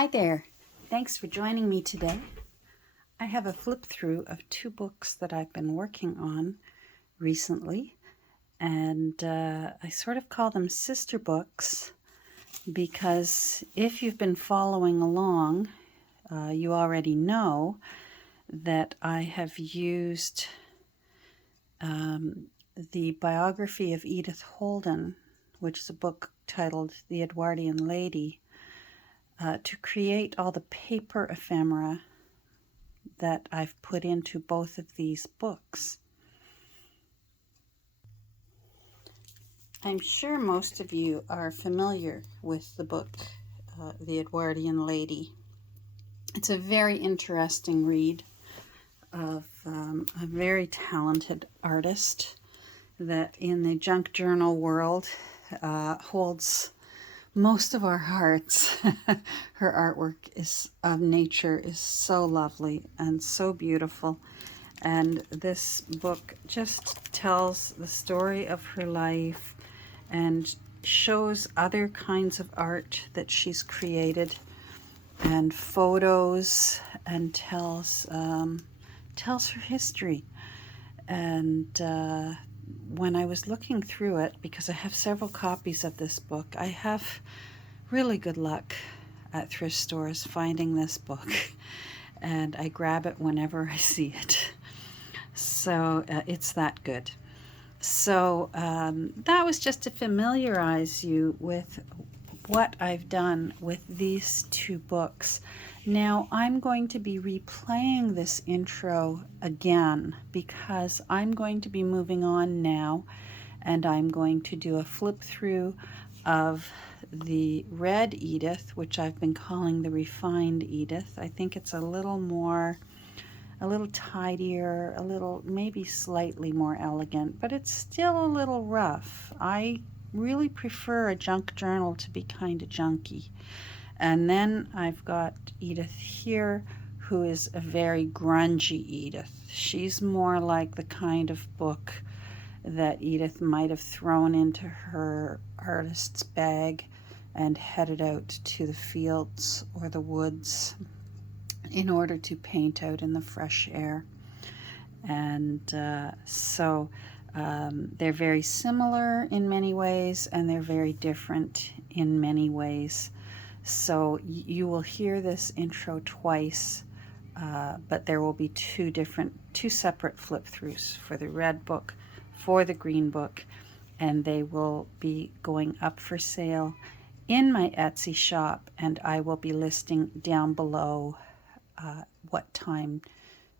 Hi there. Thanks for joining me today. I have a flip through of two books that I've been working on recently, and I sort of call them sister books because if you've been following along, you already know that I have used the biography of Edith Holden, which is a book titled The Edwardian Lady, to create all the paper ephemera that I've put into both of these books. I'm sure most of you are familiar with the book, The Edwardian Lady. It's a very interesting read of a very talented artist that in the junk journal world holds most of our hearts. Her artwork of nature is so lovely and so beautiful. And this book just tells the story of her life and shows other kinds of art that she's created and photos, and tells her history. And when I was looking through it, because I have several copies of this book, I have really good luck at thrift stores finding this book, and I grab it whenever I see it. So it's that good. So that was just to familiarize you with what I've done with these two books. Now I'm going to be replaying this intro again because I'm going to be moving on now, and I'm going to do a flip through of the red Edith, which I've been calling the refined Edith. I think it's a little tidier, a little maybe slightly more elegant, but it's still a little rough. I really prefer a junk journal to be kind of junky. And then I've got Edith here, who is a very grungy Edith. She's more like the kind of book that Edith might have thrown into her artist's bag and headed out to the fields or the woods in order to paint out in the fresh air. And so they're very similar in many ways, and they're very different in many ways. So you will hear this intro twice, but there will be two separate flip throughs for the red book, for the green book, and they will be going up for sale in my Etsy shop, and I will be listing down below what time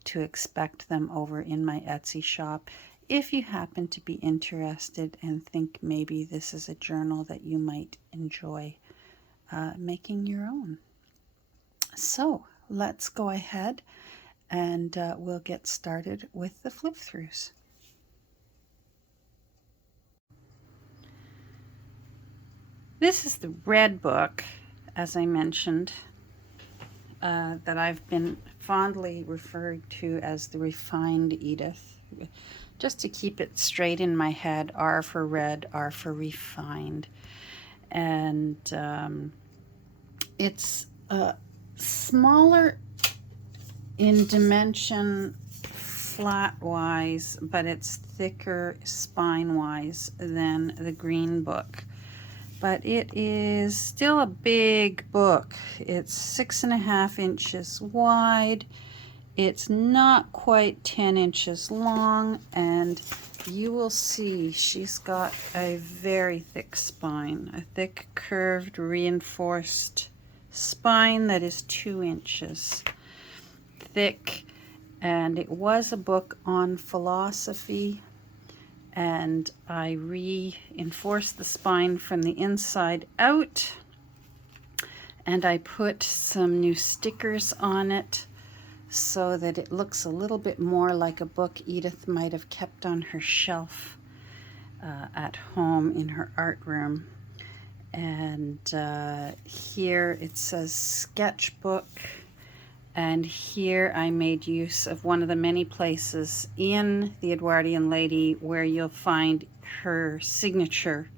to expect them over in my Etsy shop if you happen to be interested and think maybe this is a journal that you might enjoy making your own. So let's go ahead and we'll get started with the flip throughs. This is the red book, as I mentioned, that I've been fondly referred to as the refined Edith, just to keep it straight in my head. R for red, R for refined. And it's smaller in dimension flat-wise, but it's thicker spine-wise than the green book. But it is still a big book. It's 6.5 inches wide. It's not quite 10 inches long, and you will see she's got a very thick spine, a thick, curved, reinforced spine that is 2 inches thick. And it was a book on philosophy, and I reinforced the spine from the inside out, and I put some new stickers on it so that it looks a little bit more like a book Edith might have kept on her shelf at home in her art room. And here it says sketchbook, and here I made use of one of the many places in the Edwardian Lady where you'll find her signature.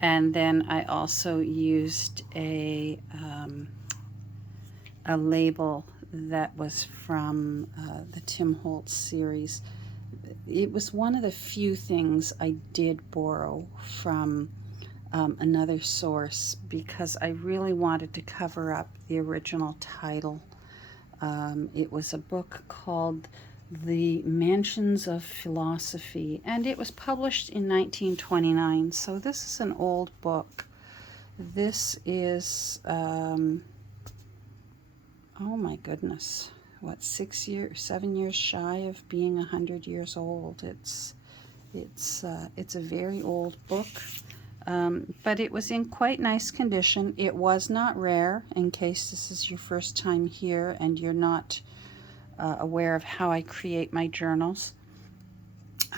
And then I also used a a label that was from the Tim Holtz series. It was one of the few things I did borrow from another source because I really wanted to cover up the original title. It was a book called The Mansions of Philosophy, and it was published in 1929, so this is an old book. This is, oh my goodness, what, 7 years shy of being 100 years old. It's a very old book. But it was in quite nice condition. It was not rare, in case this is your first time here and you're not aware of how I create my journals.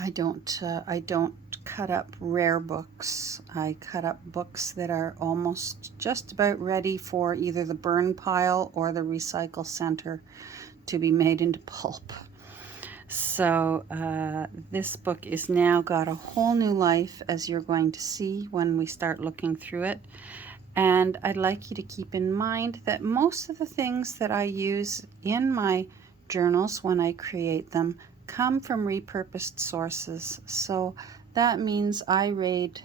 I don't cut up rare books. I cut up books that are almost just about ready for either the burn pile or the recycle center to be made into pulp. So this book is now got a whole new life, as you're going to see when we start looking through it. And I'd like you to keep in mind that most of the things that I use in my journals when I create them come from repurposed sources. So that means I raid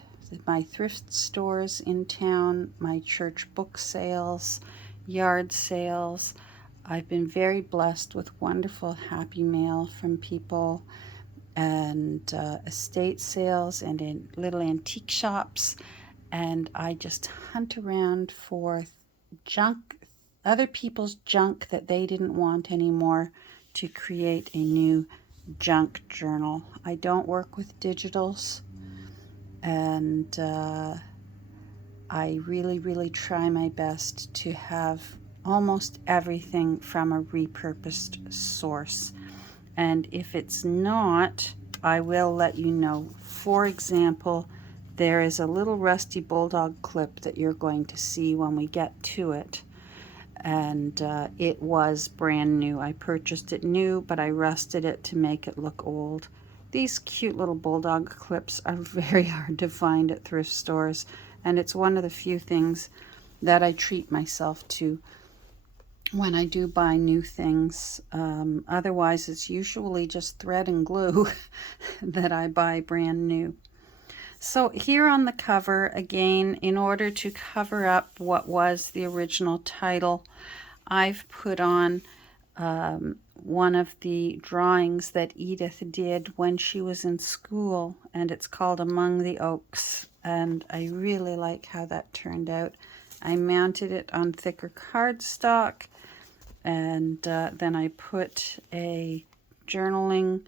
my thrift stores in town, my church book sales, yard sales. I've been very blessed with wonderful happy mail from people, and estate sales and in little antique shops, and I just hunt around for junk, other people's junk that they didn't want anymore, to create a new junk journal. I don't work with digitals, and I really try my best to have almost everything from a repurposed source. And if it's not, I will let you know. For example, there is a little rusty bulldog clip that you're going to see when we get to it. And it was brand new. I purchased it new, but I rusted it to make it look old. These cute little bulldog clips are very hard to find at thrift stores, and it's one of the few things that I treat myself to when I do buy new things. Otherwise, it's usually just thread and glue that I buy brand new. So here on the cover, again, in order to cover up what was the original title, I've put on one of the drawings that Edith did when she was in school, and it's called Among the Oaks, and I really like how that turned out. I mounted it on thicker cardstock, and then I put a journaling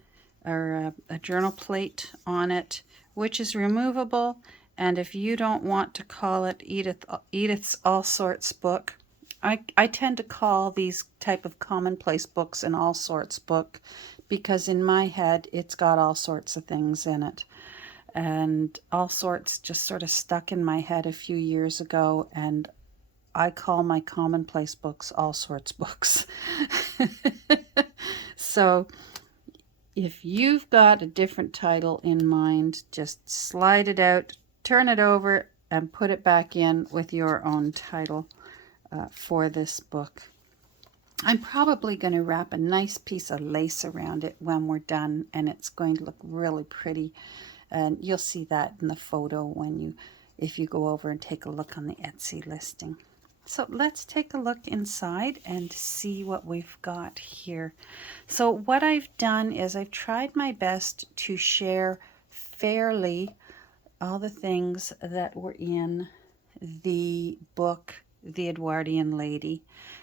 or a journal plate on it, which is removable. And if you don't want to call it Edith's All Sorts book, I tend to call these type of commonplace books an all sorts book, because in my head it's got all sorts of things in it. And all sorts just sort of stuck in my head a few years ago, and I call my commonplace books all sorts books. So if you've got a different title in mind, just slide it out, turn it over, and put it back in with your own title for this book. I'm probably going to wrap a nice piece of lace around it when we're done, and it's going to look really pretty. And you'll see that in the photo if you go over and take a look on the Etsy listing. So let's take a look inside and see what we've got here. So what I've done is I've tried my best to share fairly all the things that were in the book, The Edwardian Lady,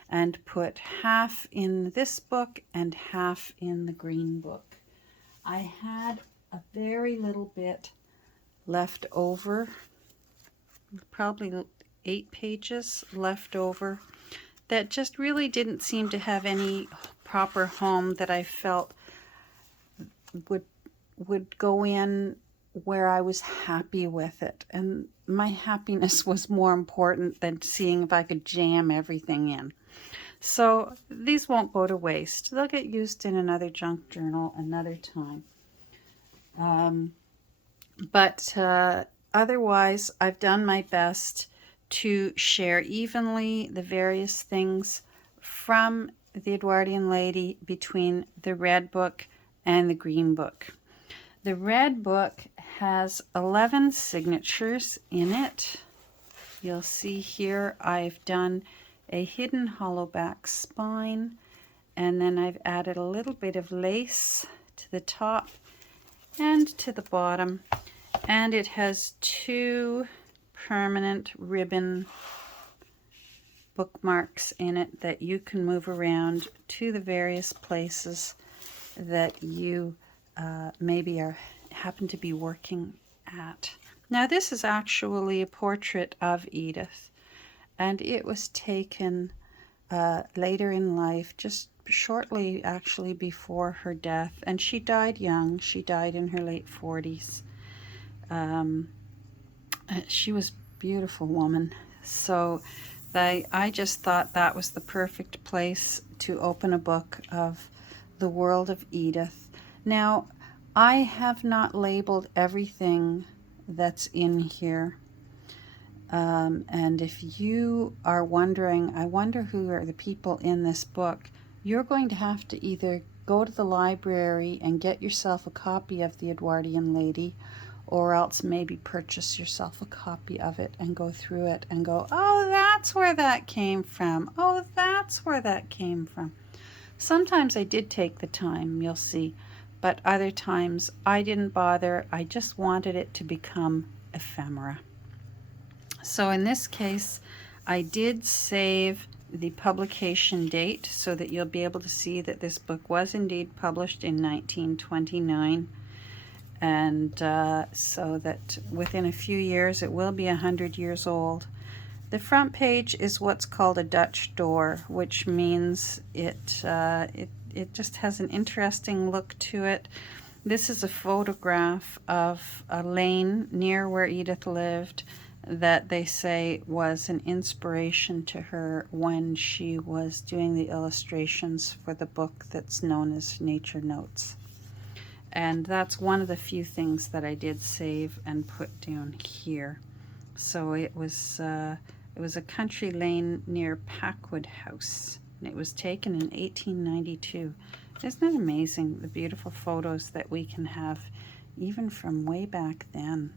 and put half in this book and half in the green book. I had a very little bit left over, probably 8 pages left over, that just really didn't seem to have any proper home that I felt would go in where I was happy with it. And my happiness was more important than seeing if I could jam everything in. So these won't go to waste. They'll get used in another junk journal another time. But otherwise, I've done my best to share evenly the various things from the Edwardian Lady between the red book and the green book. The red book has 11 signatures in it. You'll see here I've done a hidden hollow back spine, and then I've added a little bit of lace to the top and to the bottom, and it has 2 permanent ribbon bookmarks in it that you can move around to the various places that you maybe happen to be working at. Now this is actually a portrait of Edith, and it was taken later in life, just shortly actually before her death, and she died young. She died in her late 40s. She was a beautiful woman, so I just thought that was the perfect place to open a book of the world of Edith. Now, I have not labeled everything that's in here. And if you are wondering, I wonder who are the people in this book, you're going to have to either go to the library and get yourself a copy of the Edwardian Lady, or else maybe purchase yourself a copy of it and go through it and go, oh, that's where that came from. Oh, that's where that came from. Sometimes I did take the time, you'll see, but other times I didn't bother. I just wanted it to become ephemera. So in this case, I did save the publication date so that you'll be able to see that this book was indeed published in 1929. And so that within a few years it will be 100 years old. The front page is what's called a Dutch door, which means it just has an interesting look to it. This is a photograph of a lane near where Edith lived that they say was an inspiration to her when she was doing the illustrations for the book that's known as Nature Notes. And that's one of the few things that I did save and put down here. So it was a country lane near Packwood House, and it was taken in 1892. Isn't it amazing, the beautiful photos that we can have even from way back then?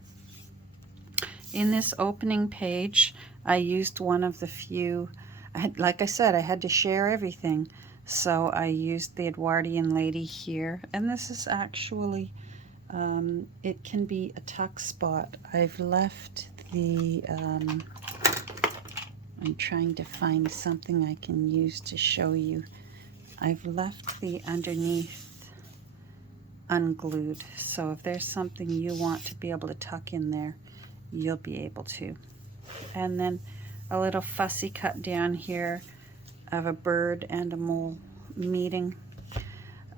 In this opening page, I used one of the few, like I said, I had to share everything. So I used the Edwardian Lady here, and this is actually, it can be a tuck spot. I've left the, I'm trying to find something I can use to show you. I've left the underneath unglued, so if there's something you want to be able to tuck in there, you'll be able to. And then a little fussy cut down here of a bird and a mole meeting.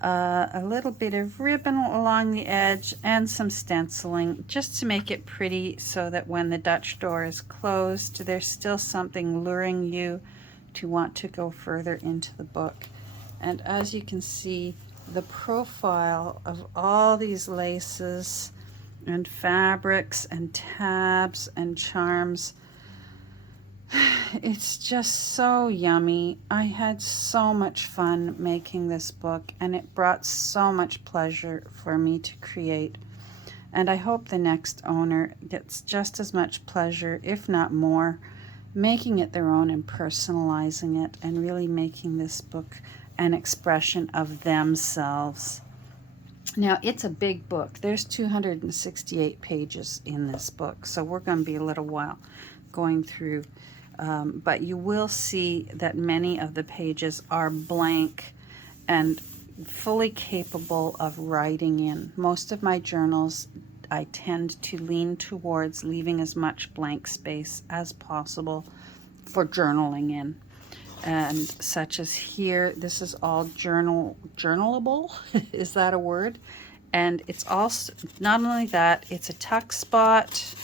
A little bit of ribbon along the edge and some stenciling just to make it pretty so that when the Dutch door is closed, there's still something luring you to want to go further into the book. And as you can see, the profile of all these laces and fabrics and tabs and charms, it's just so yummy. I had so much fun making this book, and it brought so much pleasure for me to create. And I hope the next owner gets just as much pleasure, if not more, making it their own and personalizing it and really making this book an expression of themselves. Now, it's a big book. There's 268 pages in this book, so we're going to be a little while going through. But you will see that many of the pages are blank and fully capable of writing in. Most of my journals, I tend to lean towards leaving as much blank space as possible for journaling in. And such as here, this is all journalable. Is that a word? And it's also, not only that, it's a tuck spot.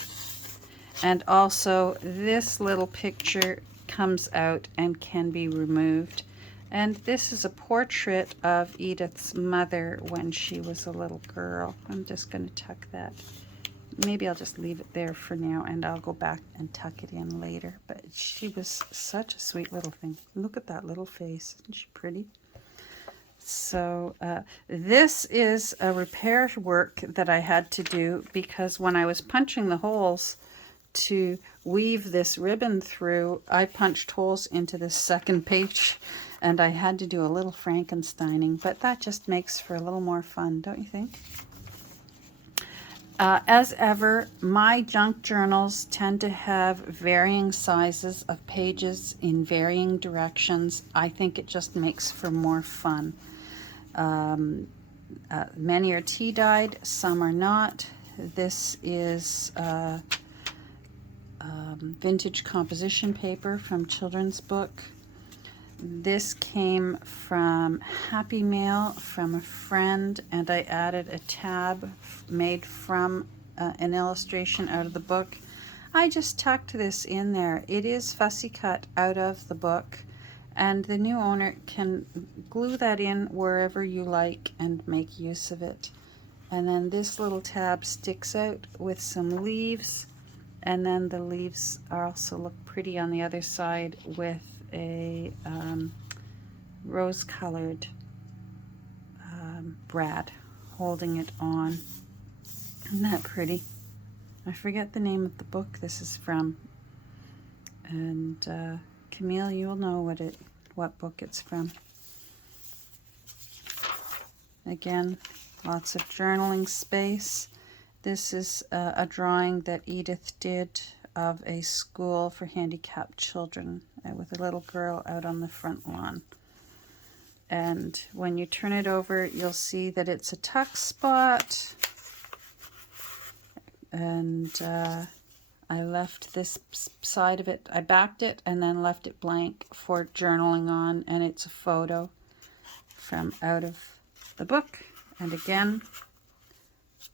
And also this little picture comes out and can be removed. And this is a portrait of Edith's mother when she was a little girl. I'm just going to tuck that maybe I'll just leave it there for now, and I'll go back and tuck it in later. But she was such a sweet little thing. Look at that little face. Isn't she pretty? So this is a repair work that I had to do because when I was punching the holes to weave this ribbon through, I punched holes into this second page, and I had to do a little Frankensteining, but that just makes for a little more fun, don't you think? As ever, my junk journals tend to have varying sizes of pages in varying directions. I think it just makes for more fun. Many are tea-dyed, some are not. This is vintage composition paper from children's book. This came from Happy Mail from a friend, and I added a tab made from an illustration out of the book. I just tucked this in there. It is fussy cut out of the book, and the new owner can glue that in wherever you like and make use of it. And then this little tab sticks out with some leaves, and then the leaves also look pretty on the other side with a rose-colored brad holding it on. Isn't that pretty? I forget the name of the book this is from, and Camille, you'll know what book it's from. Again, lots of journaling space. This is a drawing that Edith did of a school for handicapped children with a little girl out on the front lawn. And when you turn it over, you'll see that it's a tuck spot. And I left this side of it, I backed it and then left it blank for journaling on, and it's a photo from out of the book. And again,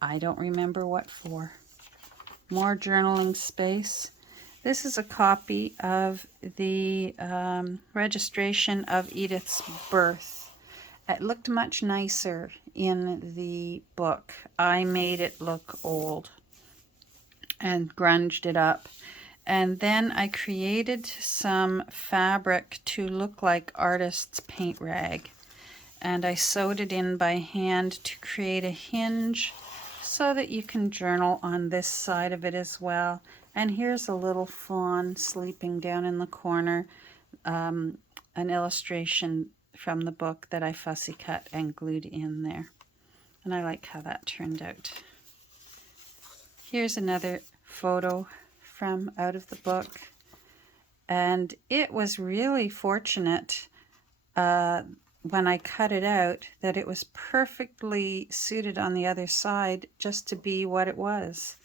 I don't remember what for. More journaling space. This is a copy of the registration of Edith's birth. It looked much nicer in the book. I made it look old and grunged it up. And then I created some fabric to look like artist's paint rag. And I sewed it in by hand to create a hinge so that you can journal on this side of it as well. And here's a little fawn sleeping down in the corner, an illustration from the book that I fussy cut and glued in there. And I like how that turned out. Here's another photo from out of the book. And it was really fortunate when I cut it out that it was perfectly suited on the other side just to be what it was.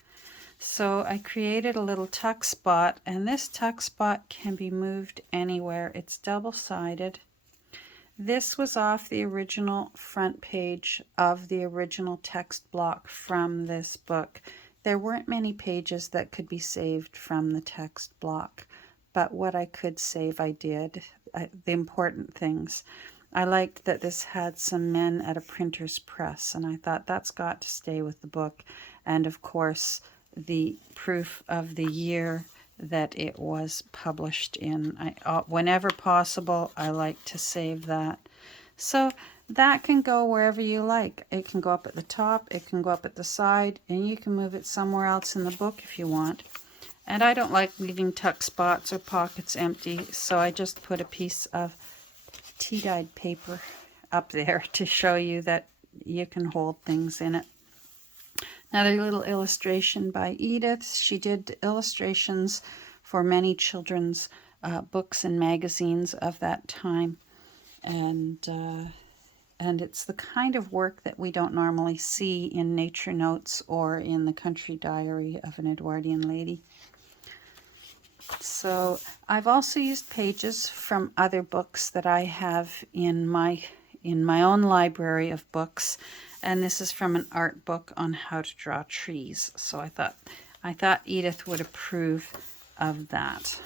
So I created a little tuck spot, and this tuck spot can be moved anywhere. It's double-sided. This was off the original front page of the original text block from this book. There weren't many pages that could be saved from the text block, but what I could save I did, the important things. I liked that this had some men at a printer's press, and I thought that's got to stay with the book. And of course, the proof of the year that it was published in. Whenever possible, I like to save that. So that can go wherever you like. It can go up at the top, it can go up at the side, and you can move it somewhere else in the book if you want. And I don't like leaving tuck spots or pockets empty, so I just put a piece of tea-dyed paper up there to show you that you can hold things in it. Another little illustration by Edith. She did illustrations for many children's books and magazines of that time. And it's the kind of work that we don't normally see in Nature Notes or in the Country Diary of an Edwardian Lady. So I've also used pages from other books that I have in my own library of books, and this is from an art book on how to draw trees. So I thought Edith would approve of that.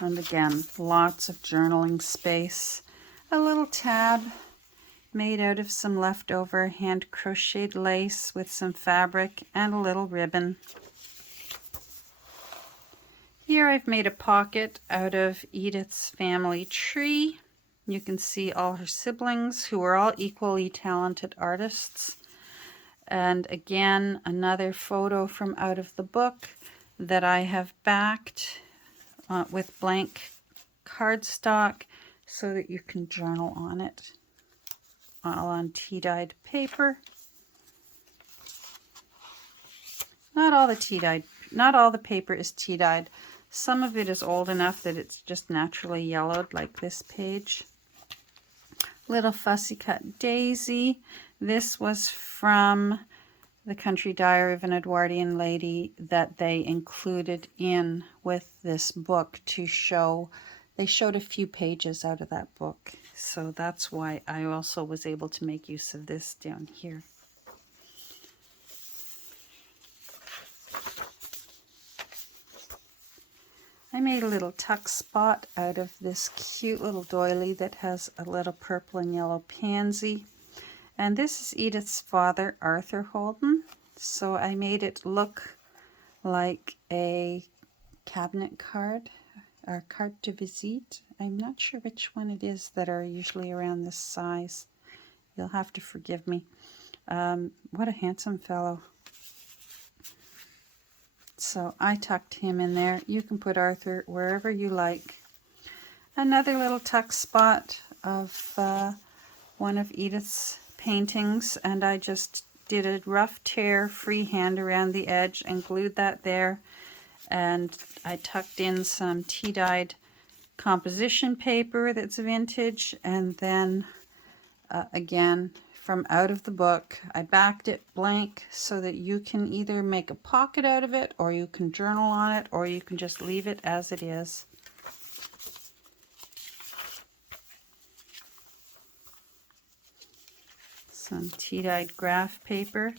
And again, lots of journaling space, a little tab, made out of some leftover hand crocheted lace with some fabric and a little ribbon. Here I've made a pocket out of Edith's family tree. You can see all her siblings, who are all equally talented artists. And again, another photo from out of the book that I have backed with blank cardstock so that you can journal on it, all on tea-dyed paper. Not all the paper is tea-dyed. Some of it is old enough that it's just naturally yellowed, like this page. Little Fussy Cut Daisy. This was from the Country Diary of an Edwardian Lady that they included in with this book to show. They showed a few pages out of that book. So that's why I also was able to make use of this down here. I made a little tuck spot out of this cute little doily that has a little purple and yellow pansy. And this is Edith's father, Arthur Holden. So I made it look like a cabinet card or carte de visite. I'm not sure which one it is that are usually around this size. You'll have to forgive me. What a handsome fellow. So I tucked him in there. You can put Arthur wherever you like. Another little tuck spot of one of Edith's paintings, and I just did a rough tear freehand around the edge and glued that there. And I tucked in some tea-dyed composition paper that's vintage, and then again, from out of the book, I backed it blank so that you can either make a pocket out of it, or you can journal on it, or you can just leave it as it is. Some tea-dyed graph paper.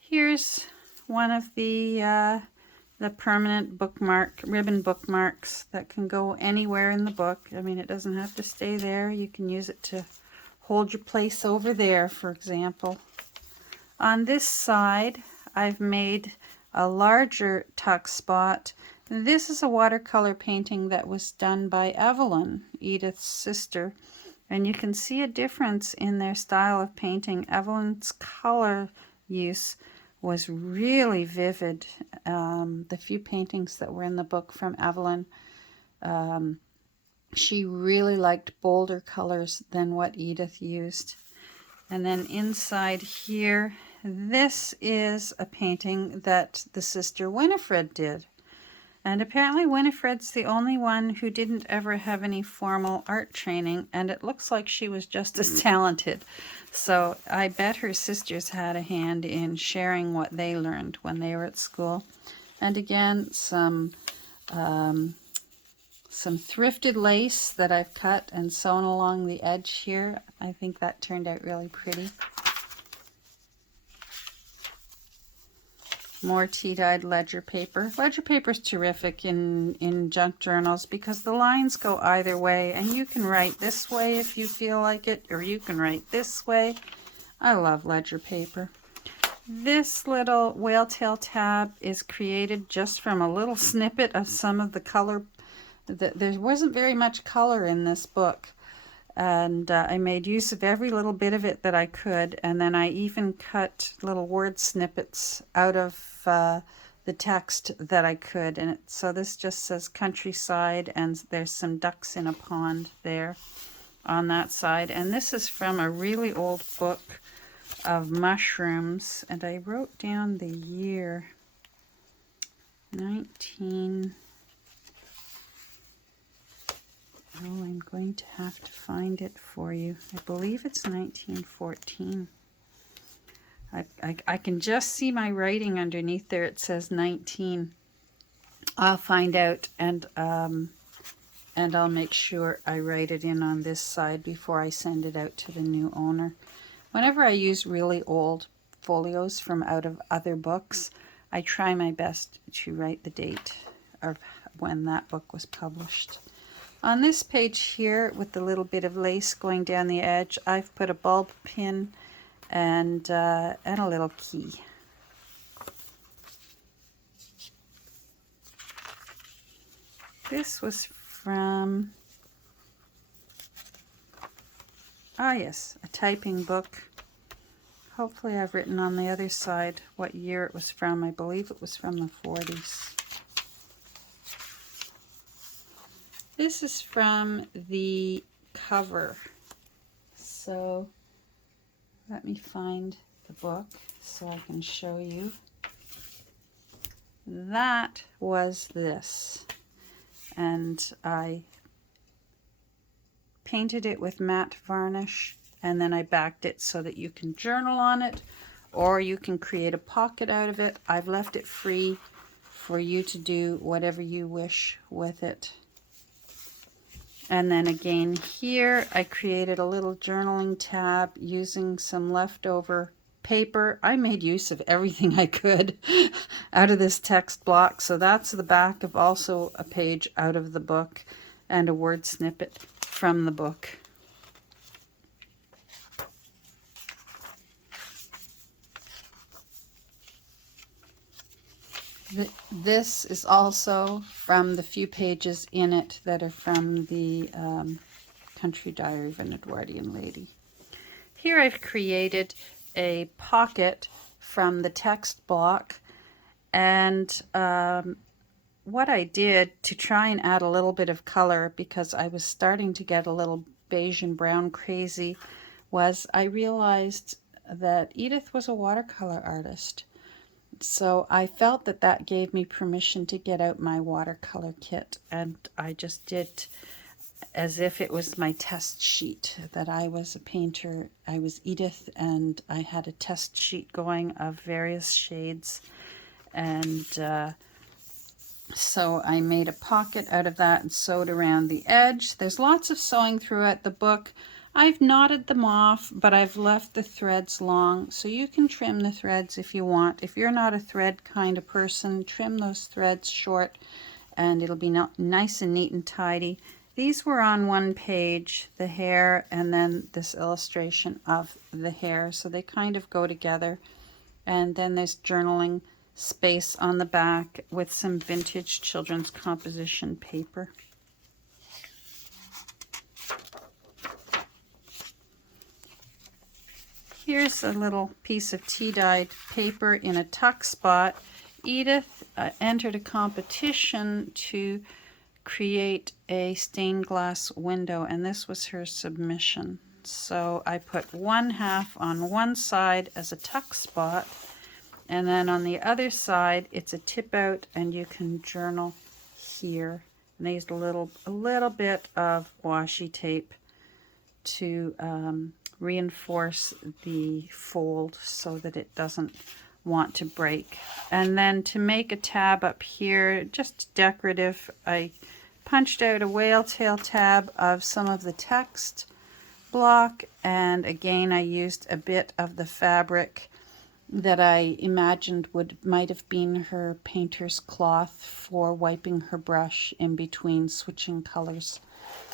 Here's one of the permanent ribbon bookmarks that can go anywhere in the book. I mean, it doesn't have to stay there. You can use it to hold your place over there, for example. On this side, I've made a larger tuck spot. This is a watercolor painting that was done by Evelyn, Edith's sister. And you can see a difference in their style of painting. Evelyn's color use was really vivid. The few paintings that were in the book from Evelyn, she really liked bolder colors than what Edith used. And then inside here, this is a painting that the sister Winifred did. And apparently Winifred's the only one who didn't ever have any formal art training, and it looks like she was just as talented. So I bet her sisters had a hand in sharing what they learned when they were at school. And again, some thrifted lace that I've cut and sewn along the edge here. I think that turned out really pretty. More tea-dyed ledger paper. Ledger paper is terrific in junk journals because the lines go either way, and you can write this way if you feel like it, or you can write this way. I love ledger paper. This little whale tail tab is created just from a little snippet of some of the color. There wasn't very much color in this book, and I made use of every little bit of it that I could, and then I even cut little word snippets out of the text that I could. And so this just says countryside, and there's some ducks in a pond there on that side. And this is from a really old book of mushrooms, and I wrote down the year 19. Oh, I'm going to have to find it for you. I believe it's 1914. I can just see my writing underneath there. It says 19. I'll find out, and I'll make sure I write it in on this side before I send it out to the new owner. Whenever I use really old folios from out of other books, I try my best to write the date of when that book was published. On this page here, with the little bit of lace going down the edge, I've put a bulb pin and a little key. This was from, yes, a typing book. Hopefully I've written on the other side what year it was from. I believe it was from the 40s. This is from the cover. So let me find the book so I can show you. That was this. And I painted it with matte varnish, and then I backed it so that you can journal on it, or you can create a pocket out of it. I've left it free for you to do whatever you wish with it. And then again here, I created a little journaling tab using some leftover paper. I made use of everything I could out of this text block. So that's the back of also a page out of the book and a word snippet from the book. This is also from the few pages in it that are from the Country Diary of an Edwardian Lady. Here I've created a pocket from the text block, and what I did to try and add a little bit of color, because I was starting to get a little beige and brown crazy, was I realized that Edith was a watercolor artist. So I felt that that gave me permission to get out my watercolor kit, and I just did as if it was my test sheet, that I was a painter. I was Edith, and I had a test sheet going of various shades, and so I made a pocket out of that and sewed around the edge. There's lots of sewing throughout the book. I've knotted them off, but I've left the threads long, so you can trim the threads if you want. If you're not a thread kind of person, trim those threads short and it'll be nice and neat and tidy. These were on one page, the hair and then this illustration of the hair, so they kind of go together. And then there's journaling space on the back with some vintage children's composition paper. Here's a little piece of tea-dyed paper in a tuck spot. Edith entered a competition to create a stained glass window, and this was her submission. So I put one half on one side as a tuck spot, and then on the other side it's a tip out, and you can journal here. And I used a little bit of washi tape to reinforce the fold so that it doesn't want to break. And then to make a tab up here, just decorative, I punched out a whale tail tab of some of the text block, and again I used a bit of the fabric that I imagined might have been her painter's cloth for wiping her brush in between switching colors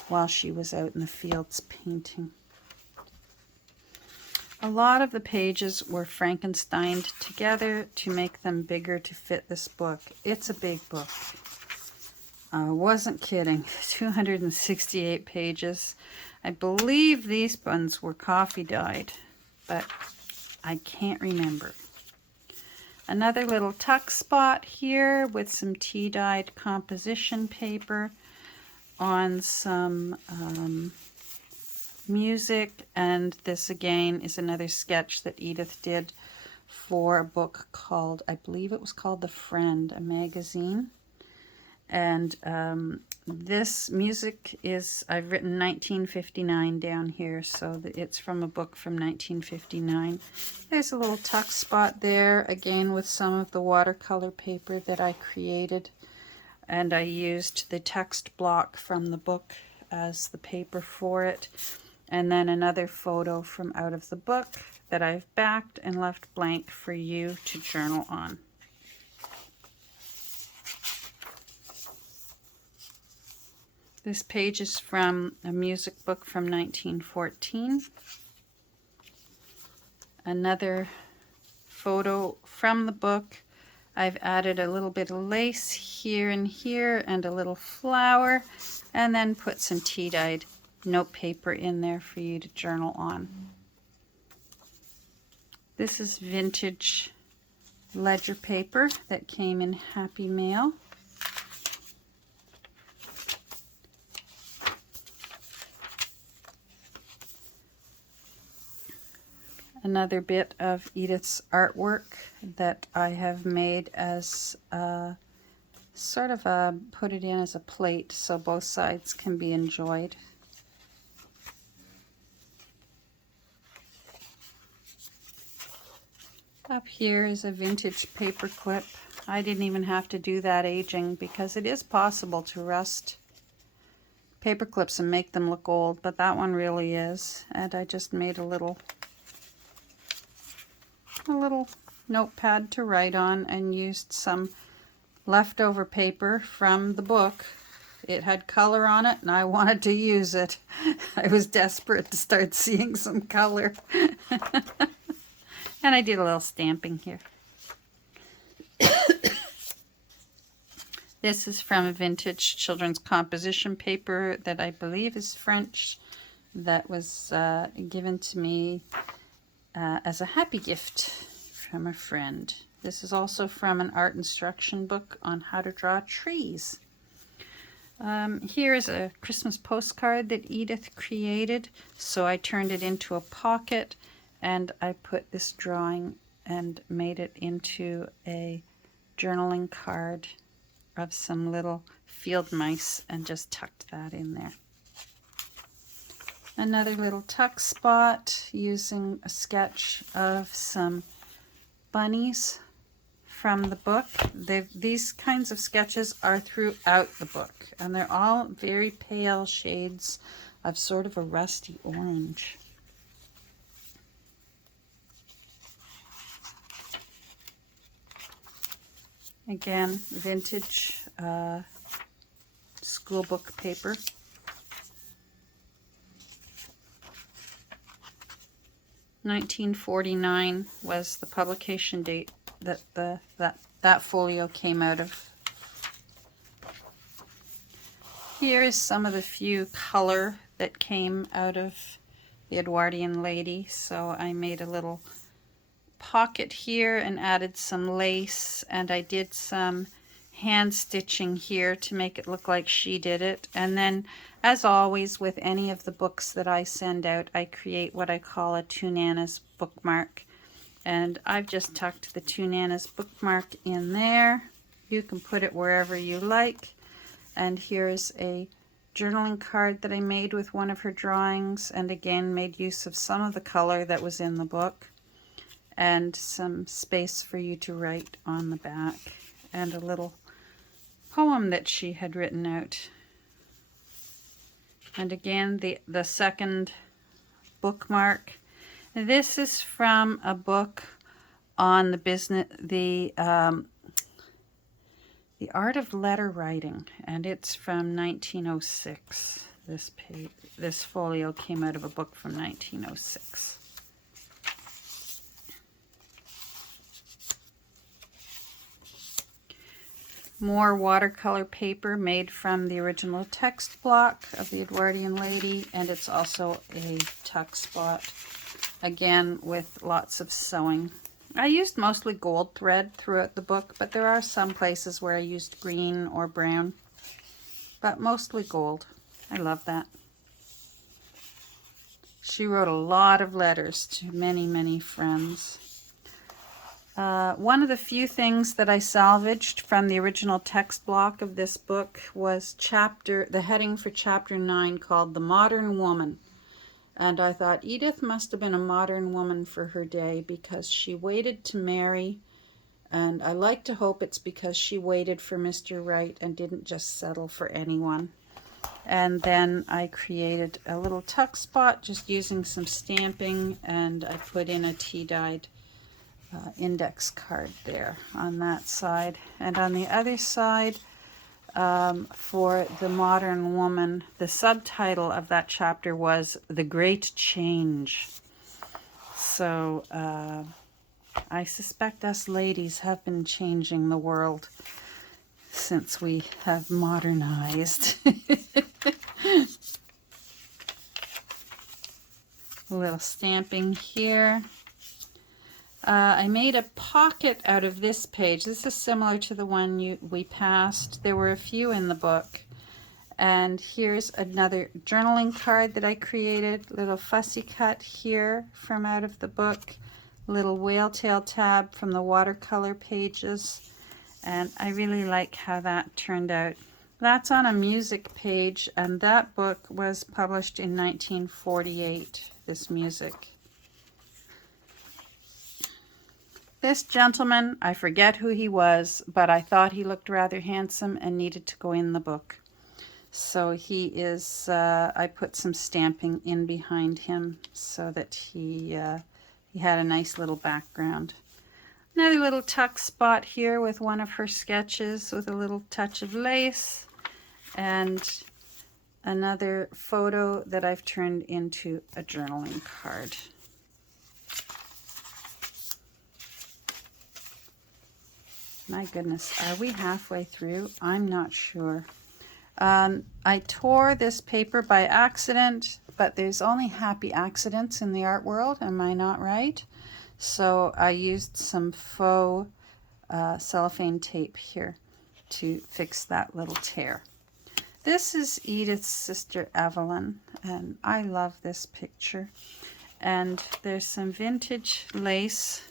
while she was out in the fields painting. A lot of the pages were Frankensteined together to make them bigger to fit this book. It's a big book. Wasn't kidding. 268 pages. I believe these ones were coffee dyed, but I can't remember. Another little tuck spot here with some tea-dyed composition paper on some music, and this again is another sketch that Edith did for a book called, I believe it was called The Friend, a magazine. And this music is, I've written 1959 down here, so it's from a book from 1959. There's a little tuck spot there, again with some of the watercolor paper that I created, and I used the text block from the book as the paper for it. And then another photo from out of the book that I've backed and left blank for you to journal on. This page is from a music book from 1914. Another photo from the book. I've added a little bit of lace here and here and a little flower, and then put some tea-dyed note paper in there for you to journal on. This is vintage ledger paper that came in Happy Mail. Another bit of Edith's artwork that I have made as a sort of a, put it in as a plate so both sides can be enjoyed. Up here is a vintage paper clip. I didn't even have to do that aging because it is possible to rust paper clips and make them look old, but that one really is. And I just made a little notepad to write on and used some leftover paper from the book. It had color on it and I wanted to use it. I was desperate to start seeing some color. And I did a little stamping here. This is from a vintage children's composition paper that I believe is French, that was given to me as a happy gift from a friend. This is also from an art instruction book on how to draw trees. Here is a Christmas postcard that Edith created, so I turned it into a pocket and I put this drawing and made it into a journaling card of some little field mice and just tucked that in there. Another little tuck spot using a sketch of some bunnies from the book. These kinds of sketches are throughout the book, and they're all very pale shades of sort of a rusty orange. Again, vintage school book paper. (1949) was the publication date that that folio came out of. Here is some of the few color that came out of the Edwardian Lady. So I made a little pocket here and added some lace, and I did some hand stitching here to make it look like she did it. And then, as always with any of the books that I send out, I create what I call a Two Nanas bookmark, and I've just tucked the Two Nanas bookmark in there. You can put it wherever you like. And here's a journaling card that I made with one of her drawings, and again made use of some of the color that was in the book, and some space for you to write on the back, and a little poem that she had written out. And again, the second bookmark. This is from a book on the business, the art of letter writing, and it's from 1906. This folio came out of a book from 1906. More watercolor paper made from the original text block of the Edwardian Lady, and it's also a tuck spot, again with lots of sewing. I used mostly gold thread throughout the book, but there are some places where I used green or brown, but mostly gold. I love that. She wrote a lot of letters to many, many friends. One of the few things that I salvaged from the original text block of this book was the heading for chapter 9, called The Modern Woman. And I thought Edith must have been a modern woman for her day, because she waited to marry, and I like to hope it's because she waited for Mr. Right and didn't just settle for anyone. And then I created a little tuck spot just using some stamping, and I put in a tea-dyed index card there on that side. And on the other side, for the modern woman. The subtitle of that chapter was The Great Change. So I suspect us ladies have been changing the world since we have modernized. A little stamping here. I made a pocket out of this page. This is similar to the one we passed. There were a few in the book. And here's another journaling card that I created. Little fussy cut here from out of the book. Little whale tail tab from the watercolor pages. And I really like how that turned out. That's on a music page, and that book was published in 1948, this music. This gentleman, I forget who he was, but I thought he looked rather handsome and needed to go in the book. So he is, I put some stamping in behind him so that he had a nice little background. Another little tuck spot here with one of her sketches with a little touch of lace, and another photo that I've turned into a journaling card. My goodness, are we halfway through? I'm not sure. I tore this paper by accident, but there's only happy accidents in the art world, am I not right? So I used some faux cellophane tape here to fix that little tear. This is Edith's sister Evelyn, and I love this picture. And there's some vintage lace.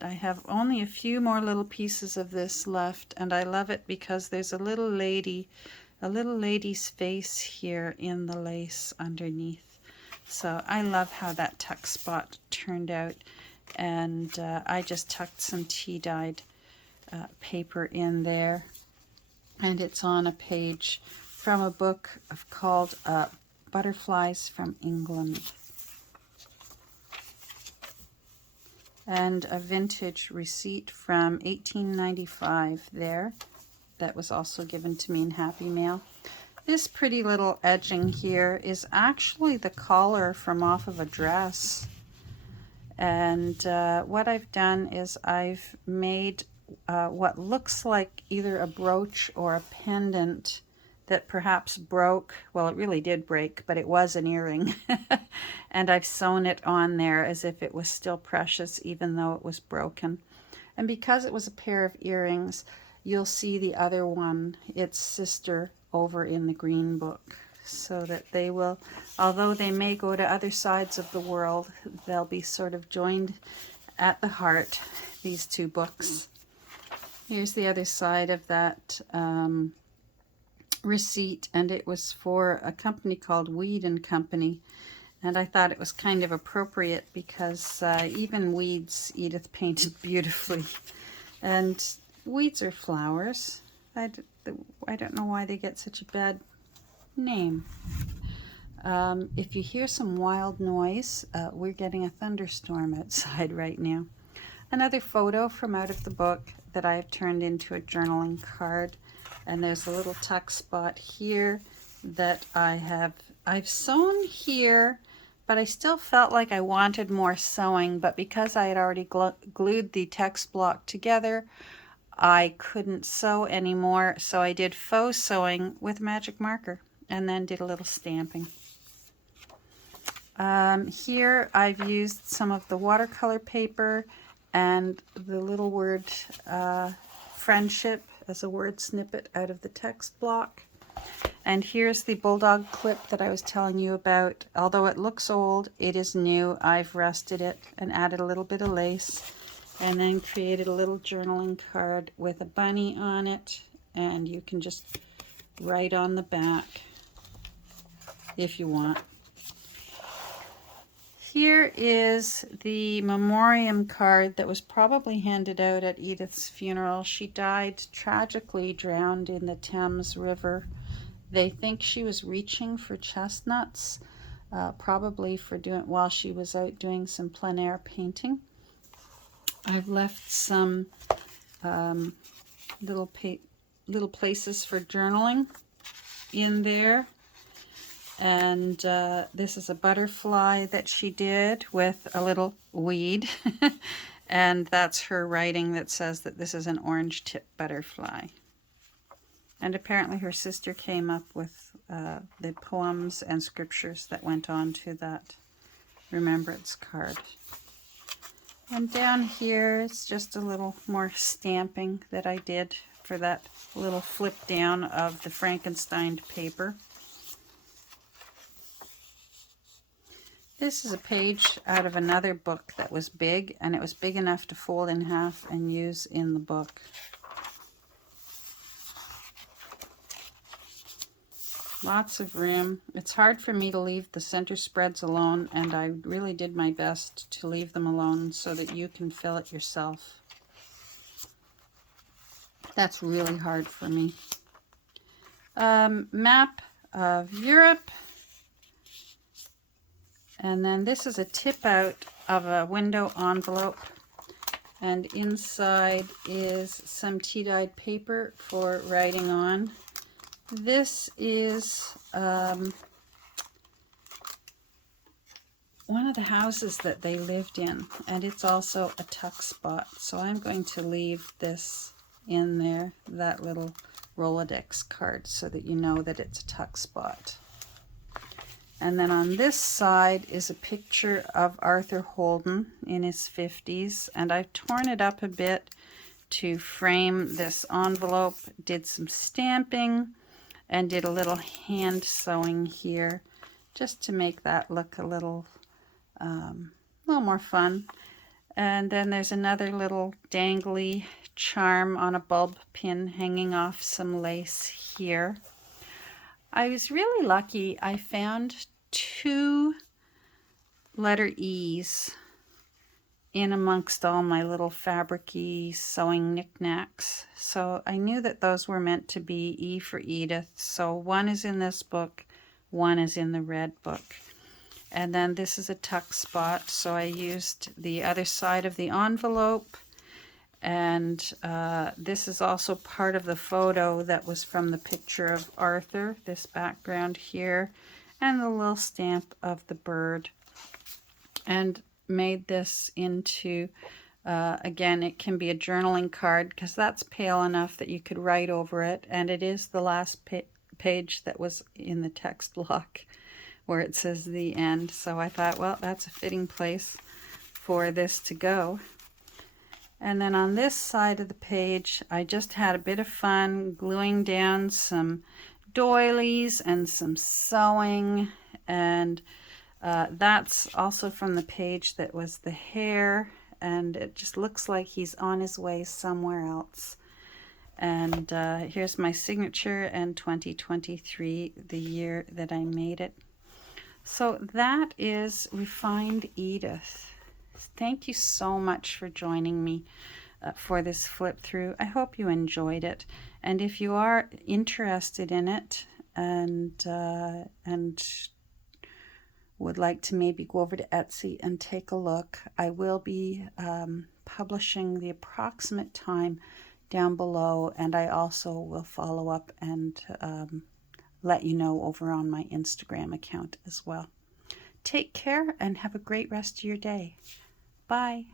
I have only a few more little pieces of this left, and I love it because there's a little lady's face here in the lace underneath. So I love how that tuck spot turned out. And I just tucked some tea-dyed paper in there. And it's on a page from a book called Butterflies from England. And a vintage receipt from 1895 there. That was also given to me in Happy Mail. This pretty little edging here is actually the collar from off of a dress. And what I've done is I've made what looks like either a brooch or a pendant that perhaps broke. Well, it really did break, but it was an earring. And I've sewn it on there as if it was still precious, even though it was broken. And because it was a pair of earrings, you'll see the other one, its sister, over in the green book. So that they will, although they may go to other sides of the world, they'll be sort of joined at the heart, these two books. Here's the other side of that receipt, and it was for a company called Weed and Company. And I thought it was kind of appropriate because even weeds Edith painted beautifully. And weeds are flowers. I don't know why they get such a bad name. If you hear some wild noise, we're getting a thunderstorm outside right now. Another photo from out of the book that I've turned into a journaling card. And there's a little tuck spot here that I've sewn here, but I still felt like I wanted more sewing, but because I had already glued the text block together, I couldn't sew anymore, so I did faux sewing with magic marker and then did a little stamping. Here I've used some of the watercolor paper and the little word friendship as a word snippet out of the text block. And here's the bulldog clip that I was telling you about. Although it looks old, it is new. I've rusted it and added a little bit of lace, and then created a little journaling card with a bunny on it, and you can just write on the back if you want. Here is the memoriam card that was probably handed out at Edith's funeral. She died tragically drowned in the Thames River. They think she was reaching for chestnuts, probably while she was out doing some plein air painting. I've left some little little places for journaling in there. And this is a butterfly that she did with a little weed. And that's her writing that says that this is an orange tip butterfly. And apparently her sister came up with the poems and scriptures that went on to that remembrance card. And down here it's just a little more stamping that I did for that little flip down of the Frankenstein paper. This is a page out of another book that was big, and it was big enough to fold in half and use in the book. Lots of room. It's hard for me to leave the center spreads alone, and I really did my best to leave them alone so that you can fill it yourself. That's really hard for me. Map of Europe. And then this is a tip out of a window envelope. And inside is some tea-dyed paper for writing on. This is one of the houses that they lived in, and it's also a tuck spot. So I'm going to leave this in there, that little Rolodex card, so that you know that it's a tuck spot. And then on this side is a picture of Arthur Holden in his 50s, and I've torn it up a bit to frame this envelope, did some stamping, and did a little hand sewing here just to make that look a little more fun. And then there's another little dangly charm on a bulb pin hanging off some lace here. I was really lucky. I found 2 letter E's in amongst all my little fabric-y sewing knickknacks. So I knew that those were meant to be E for Edith. So one is in this book, one is in the red book. And then this is a tuck spot, so I used the other side of the envelope. And this is also part of the photo that was from the picture of Arthur, this background here, and the little stamp of the bird. And made this into, again, it can be a journaling card because that's pale enough that you could write over it. And it is the last page that was in the text block where it says the end. So I thought, well, that's a fitting place for this to go. And then on this side of the page, I just had a bit of fun gluing down some doilies and some sewing, and that's also from the page that was the hare, and it just looks like he's on his way somewhere else. And here's my signature and 2023, the year that I made it. So that is Refined Edith. Thank you so much for joining me for this flip through. I hope you enjoyed it. And if you are interested in it and would like to maybe go over to Etsy and take a look, I will be publishing the approximate time down below, and I also will follow up and let you know over on my Instagram account as well. Take care and have a great rest of your day. Bye.